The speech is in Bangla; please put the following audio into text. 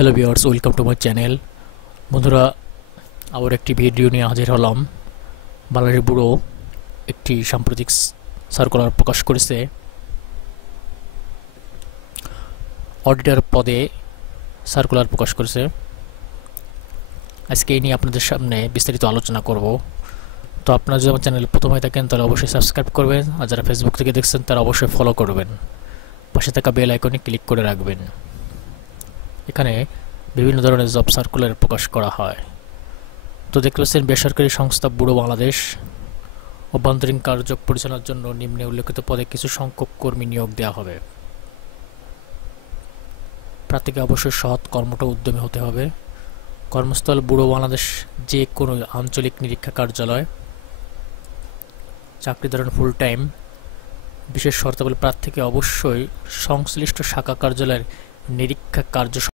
Hello viewers, welcome to my channel. বন্ধুরা, আবার একটি ভিডিও নিয়ে হাজির হলাম। বাংলাদেশ ব্যুরো একটি সাম্প্রতিক সার্কুলার প্রকাশ করেছে। অডিটর পদে সার্কুলার প্রকাশ করেছে। আজকে এই নিয়ে আপনাদের সামনে বিস্তারিত আলোচনা করব। তো আপনারা যদি আমার চ্যানেলে প্রথম হয়ে থাকেন তাহলে অবশ্যই সাবস্ক্রাইব করবেন, আর যারা ফেসবুক থেকে দেখছেন তারা অবশ্যই ফলো করবেন, পাশে থাকা বেল আইকনে ক্লিক করে রাখবেন। এখানে বিভিন্ন ধরনের জব সার্কুলার প্রকাশ করা হয়। তো দেখতে পাচ্ছেন, বেসরকারি সংস্থা ব্যুরো বাংলাদেশ অভ্যন্তরীণ কার্য পরিচালনার জন্য নিম্নে উল্লেখিত পদে কিছু সংখ্যক কর্মী নিয়োগ দেওয়া হবে। প্রার্থীকে অবশ্যই সৎ, কর্মঠ, উদ্যমী হতে হবে। কর্মস্থল ব্যুরো বাংলাদেশ যে কোনো আঞ্চলিক নিরীক্ষা কার্যালয়। চাকরি ধরন ফুল টাইম। বিশেষ শর্তাবলী, প্রার্থীকে অবশ্যই সংশ্লিষ্ট শাখা কার্যালয়ের নিরীক্ষা কার্য